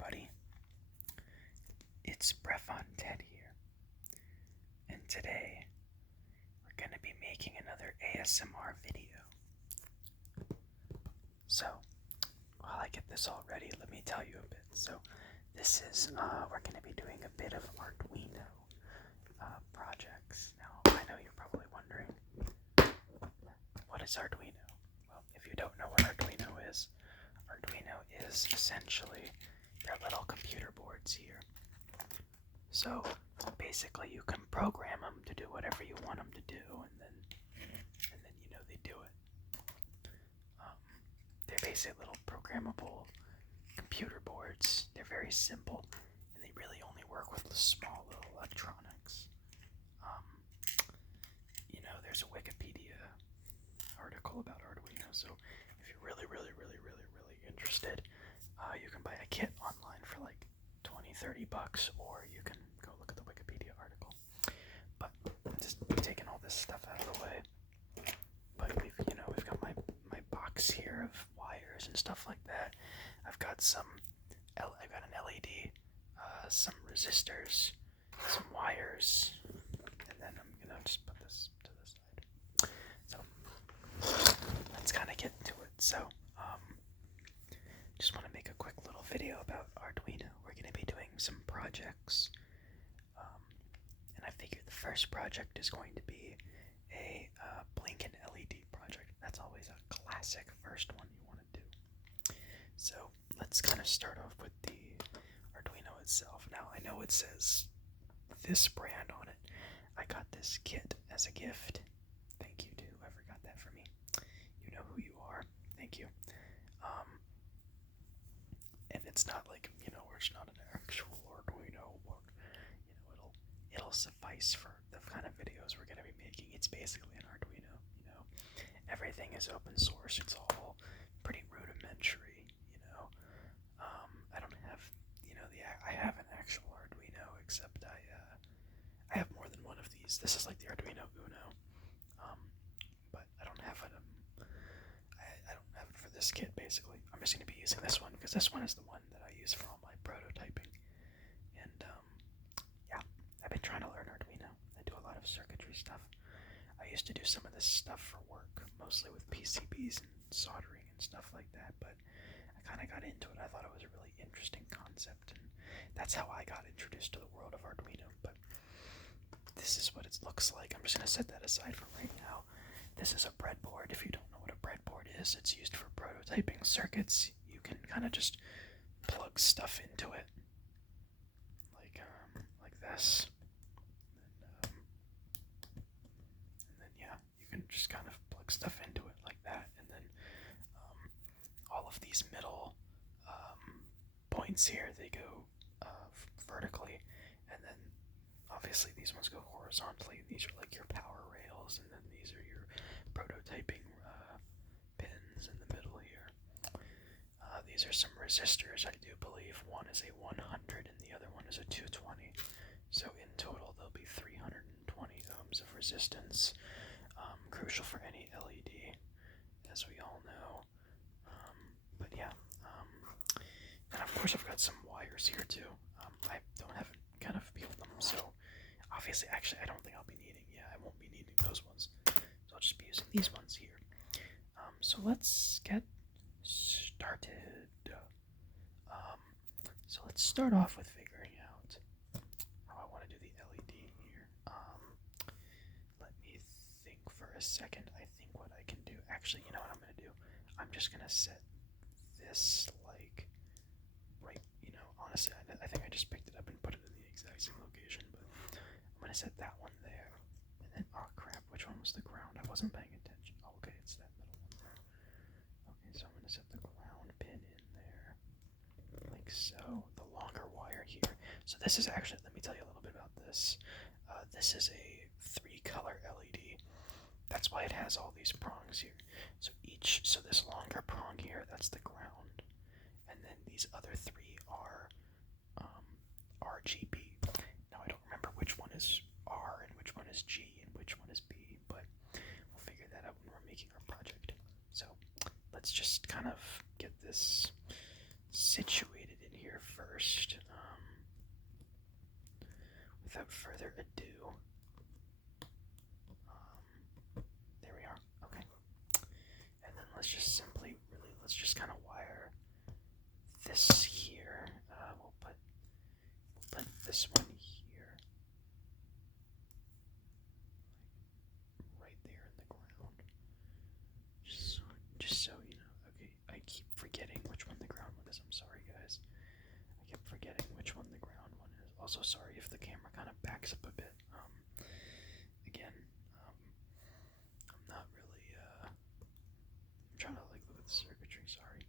everybody. It's Brefon Ted here, and today we're going to be making another ASMR video. So, while I get this all ready, let me tell you a bit. So, this is, we're going to be doing a bit of Arduino projects. Now, I know you're probably wondering, what is Arduino? Well, if you don't know what Arduino is essentially your little computer boards here. So basically, you can program them to do whatever you want them to do, and then they do it. They're basically little programmable computer boards. They're very simple, and they really only work with the small little electronics. There's a Wikipedia article about Arduino, so if you're really interested, you can buy a kit online for like $20-30, or you can go look at the Wikipedia article. But just taking all this stuff out of the way. But we've got my box here of wires and stuff like that. I've got I've got an LED, some resistors, some wires, and then I'm gonna just put this to the side. So let's kind of get into it. So just want to make a quick little video about Arduino. We're going to be doing some projects, and I figured the first project is going to be a blinking LED project. That's always a classic first one you want to do. So let's kind of start off with the Arduino itself. Now I know it says this brand on it. I got this kit as a gift. Thank you to whoever got that for me. You know who you are. Thank you. And it's not like, where it's not an actual Arduino, but, it'll suffice for the kind of videos we're going to be making. It's basically an Arduino, Everything is open source. It's all pretty rudimentary, I don't have, I have an actual Arduino, except I have more than one of these. This is like the Arduino Uno, but I don't have it. I don't have it for this kit, basically. I'm just going to be using this one, because this one is the one that I use for all my prototyping. And, yeah, I've been trying to learn Arduino. I do a lot of circuitry stuff. I used to do some of this stuff for work, mostly with PCBs and soldering and stuff like that, but I kind of got into it. I thought it was a really interesting concept, and that's how I got introduced to the world of Arduino. But this is what it looks like. I'm just going to set that aside for right now. This is a breadboard. If you don't know what a breadboard is, it's used for prototyping circuits. You can kind of just plug stuff into it, like this. And then yeah, you can just kind of plug stuff into it like that. And then all of these middle points here, they go vertically, and then obviously these ones go horizontally. These are like your power rails, and then these are your prototyping pins in the middle here. These are some resistors, I do believe. One is a 100 and the other one is a 220. So in total there'll be 320 ohms of resistance, crucial for any LED, as we all know. But yeah, and of course I've got some wires here too. I don't have kind of peeled them, so obviously, actually, I don't think I'll be needing. Yeah, I won't be needing those ones. So I'll just be using these ones here. So let's get started. So let's start off with figuring out how I want to do the LED here. Let me think for a second. I think what I can do. Actually, you know what I'm going to do? I'm just going to set this like right. Honestly, I think I just picked it up and put it in the exact same location, but I'm going to set that one there, and then, oh crap, which one was the ground? I wasn't paying attention. Oh, okay, it's that middle one there. Okay, so I'm going to set the ground pin in there, like so, the longer wire here. So this is actually, let me tell you a little bit about this. This is a 3-color LED. That's why it has all these prongs here. So this longer prong here, that's the ground, and then these other 3 are RGB. Now I don't remember which one is R and which one is G and which one is B, but we'll figure that out when we're making our project. So let's just kind of get this situated in here first. first, without further ado, there we are. Okay. And then let's just kind of wire this here. We'll put this one here, right there in the ground. Just so you know. Okay, I keep forgetting which one the ground one is. I'm sorry, guys. I keep forgetting which one the ground one is. Also, sorry if the camera kind of backs up a bit. Again, I'm not really. I'm trying to look at the circuitry. Sorry,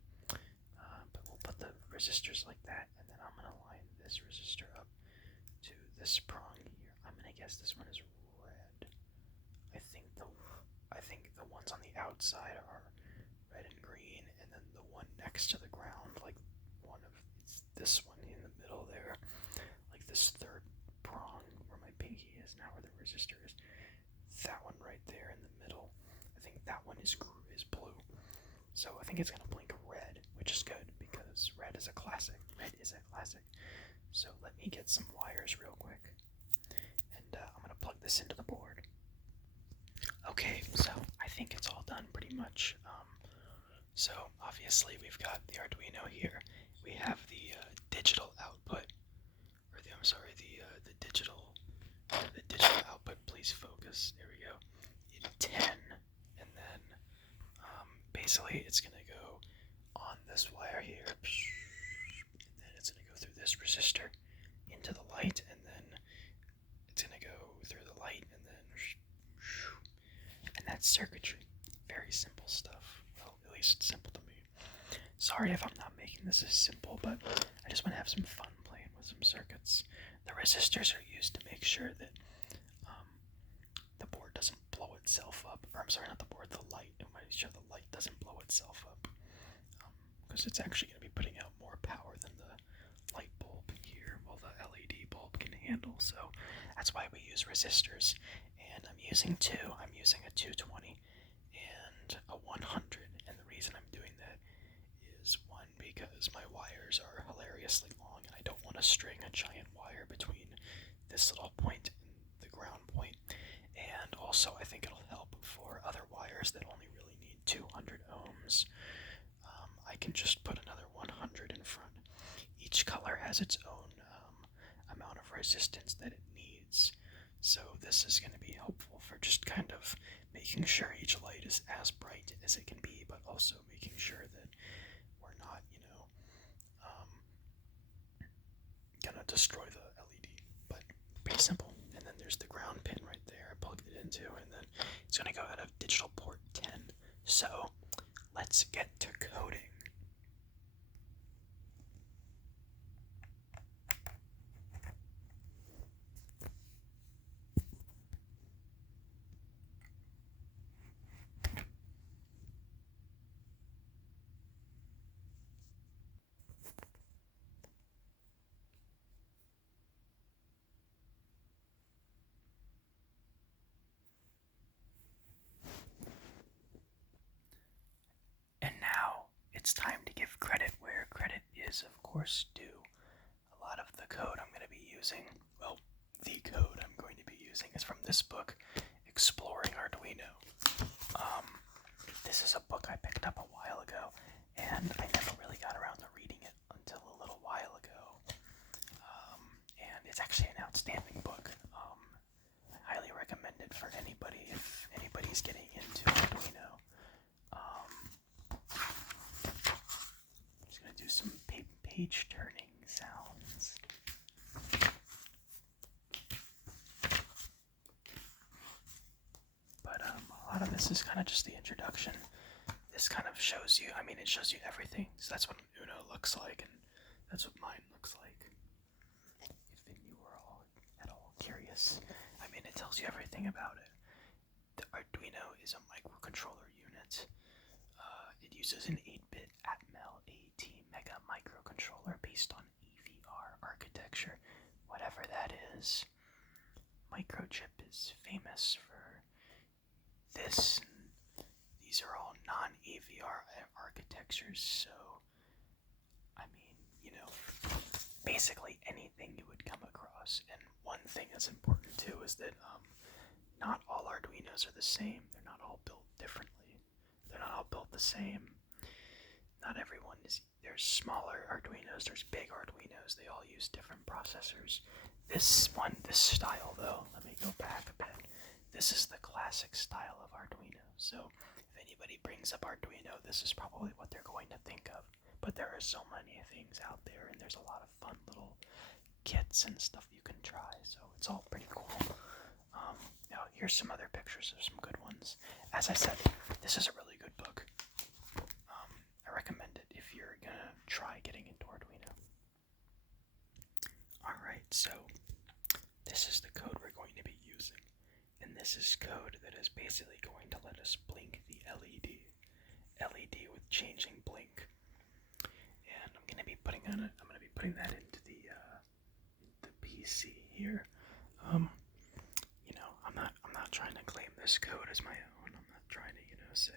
but we'll put the resistors like that, and then I'm gonna line this resistor up to this prong here. I'm gonna guess this one is red. I think the ones on the outside are red and green, and then the one next to the ground, like it's this one in the middle there, like this third prong where my pinky is now, where the resistor is. That one right there in the middle, I think that one is blue. So I think it's gonna blink red, which is good because red is a classic. So let me get some wires real quick, and I'm gonna plug this into the board. Okay, so I think it's all done pretty much. So obviously we've got the Arduino here. We have the digital output, or the digital output. Please focus. There we go. In 10, and then basically it's gonna go on this wire here, and then it's gonna go through this resistor into the light, and then it's gonna go through the light, and then that's circuitry. Very simple stuff. Well, at least simple to me. Sorry if I'm not making this as simple, but I just want to have some fun playing with some circuits. The resistors are used to make sure that the board doesn't blow itself up. Or I'm sorry, not the board, the light. I want to make sure the light doesn't blow itself up, because it's actually going to be putting out more power than the light bulb here, well, the LED bulb can handle. So that's why we use resistors. And I'm using two. I'm using a 220 and a 100. And the reason I'm doing that is, one, because my wires are hilariously long, and I don't want to string a giant wire between this little point and the ground point. And also, I think it'll help for other wires that only really need 200 ohms. I can just put another 100 in front. Each color has its own amount of resistance that it needs. So this is going to be helpful for just kind of making sure each light is as bright as it can be, but also making sure that we're not, gonna destroy the LED. But pretty simple. And then there's the ground pin right there. I plugged it into, and then it's gonna go out of digital port 10. So let's get to coding. And now it's time to give credit where credit is, of course, due. A lot of the code I'm going to be using, well, the code I'm going to be using is from this book, Exploring Arduino. This is a book I picked up a while ago, and I never really got around to reading it until a little while ago. And it's actually an outstanding book. I highly recommend it for anybody if anybody's getting into Arduino. I'm just going to do some page turning sounds. But a lot of this is kind of just the introduction. This kind of shows you, it shows you everything. So that's what Uno looks like, and that's what mine looks like. If you were all at all curious, it tells you everything about it. The Arduino is a microcontroller unit. It uses an 8-bit Atmel AT Mega microcontroller based on EVR architecture, whatever that is. Microchip is famous for this. These are all non-EVR architectures, so basically anything you would come across. And one thing that's important too is that not all Arduinos are the same. They're not all built differently. They're not all built the same. Not everyone is. There's smaller Arduinos, there's big Arduinos. They all use different processors. This style though, let me go back a bit. This is the classic style of Arduino. So if anybody brings up Arduino, this is probably what they're going to think of. But there are so many things out there, and there's a lot of fun little kits and stuff you can try. So it's all pretty cool. Now here's some other pictures of some good ones. As I said, this is a really good book. I recommend it if you're gonna try getting into Arduino. Alright, so this is the code we're going to be using. And this is code that is basically going to let us blink the LED. LED with changing blink. And I'm gonna be putting that into the PC here. I'm not trying to claim this code as my own. I'm not trying to, say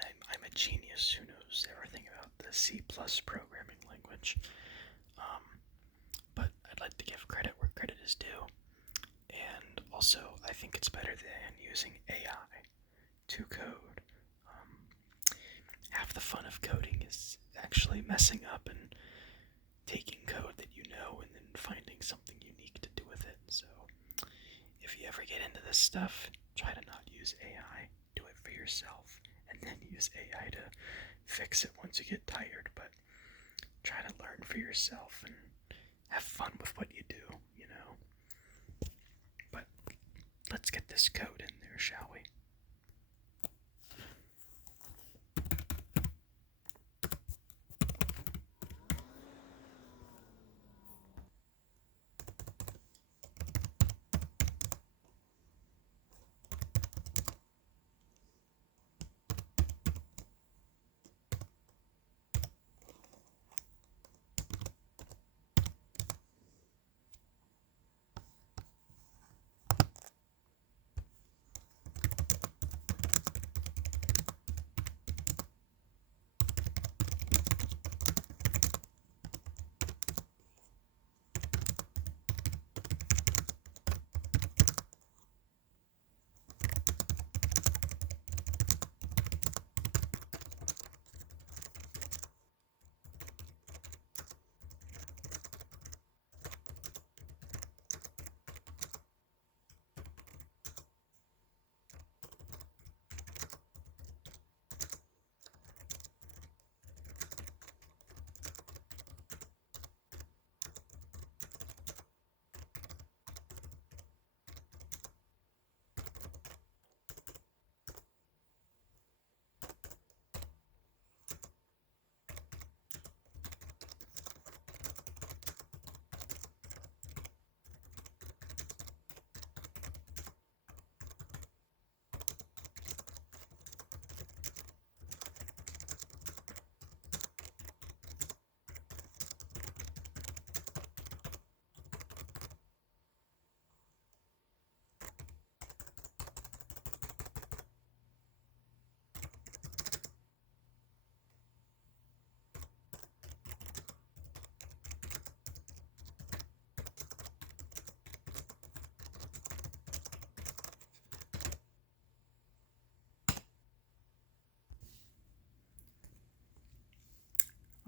I'm a genius who knows everything about the C+ programming language. But I'd like to give credit where credit is due. And also, I think it's better than using AI to code. Half the fun of coding is actually messing up and taking code that you know and then finding something unique to do with it. So if you ever get into this stuff, try to not use AI. Do it for yourself, and then use AI to fix it once you get tired. But try to learn for yourself and have fun with what you do, But let's get this code in there, shall we?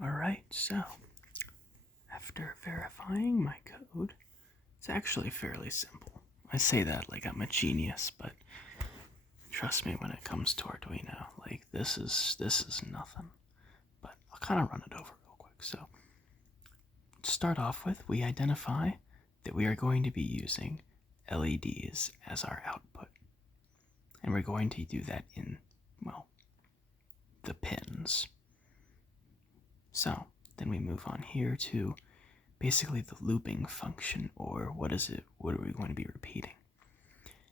Alright, so after verifying my code, it's actually fairly simple. I say that like I'm a genius, but trust me when it comes to Arduino, like this is nothing. But I'll kind of run it over real quick. So to start off with, we identify that we are going to be using LEDs as our output. And we're going to do that in, well, the pins. So then we move on here to basically the looping function, or what are we going to be repeating?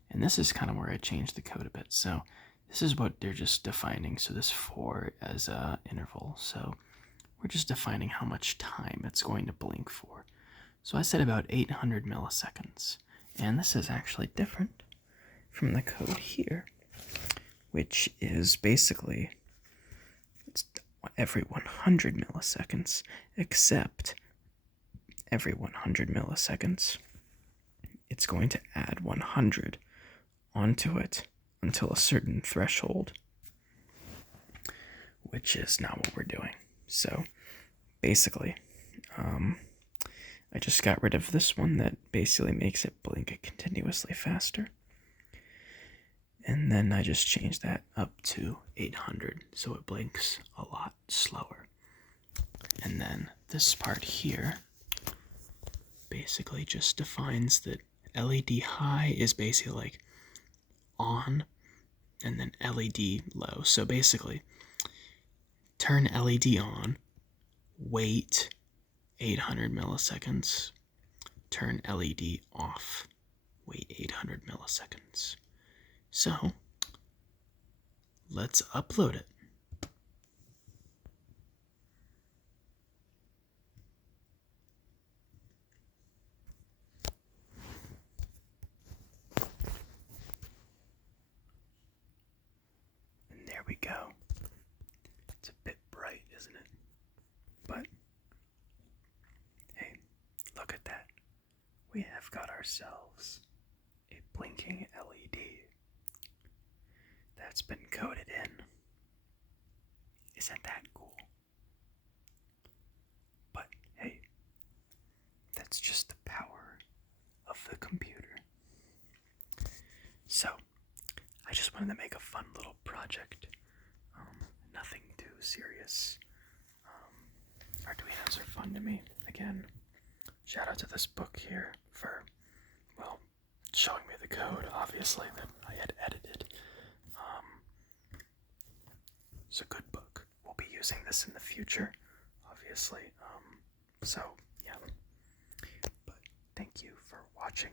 And this is kind of where I changed the code a bit. So this is what they're just defining. So this 4 as a interval. So we're just defining how much time it's going to blink for. So I said about 800 milliseconds. And this is actually different from the code here, which is basically it's every 100 milliseconds, except every 100 milliseconds, it's going to add 100 onto it until a certain threshold, which is not what we're doing. So basically, I just got rid of this one that basically makes it blink continuously faster. And then I just changed that up to 800 so it blinks a lot slower. And then this part here basically just defines that LED high is basically like on, and then LED low. So basically, turn LED on, wait 800 milliseconds, turn LED off, wait 800 milliseconds. So, let's upload it. And there we go. It's a bit bright, isn't it? But, hey, look at that. We have got ourselves a blinking LED that's been coded in. Isn't that cool? But hey, that's just the power of the computer. So, I just wanted to make a fun little project. Nothing too serious. Arduinos are fun to me. Again, shout out to this book here for, well, showing me the code, obviously, that I had edited. It's a good book. We'll be using this in the future, obviously. So, yeah. But thank you for watching.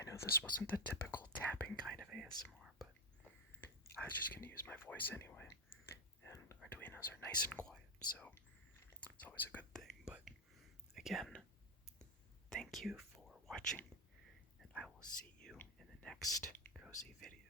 I know this wasn't the typical tapping kind of ASMR, but I was just going to use my voice anyway. And Arduinos are nice and quiet, so it's always a good thing. But again, thank you for watching, and I will see you in the next cozy video.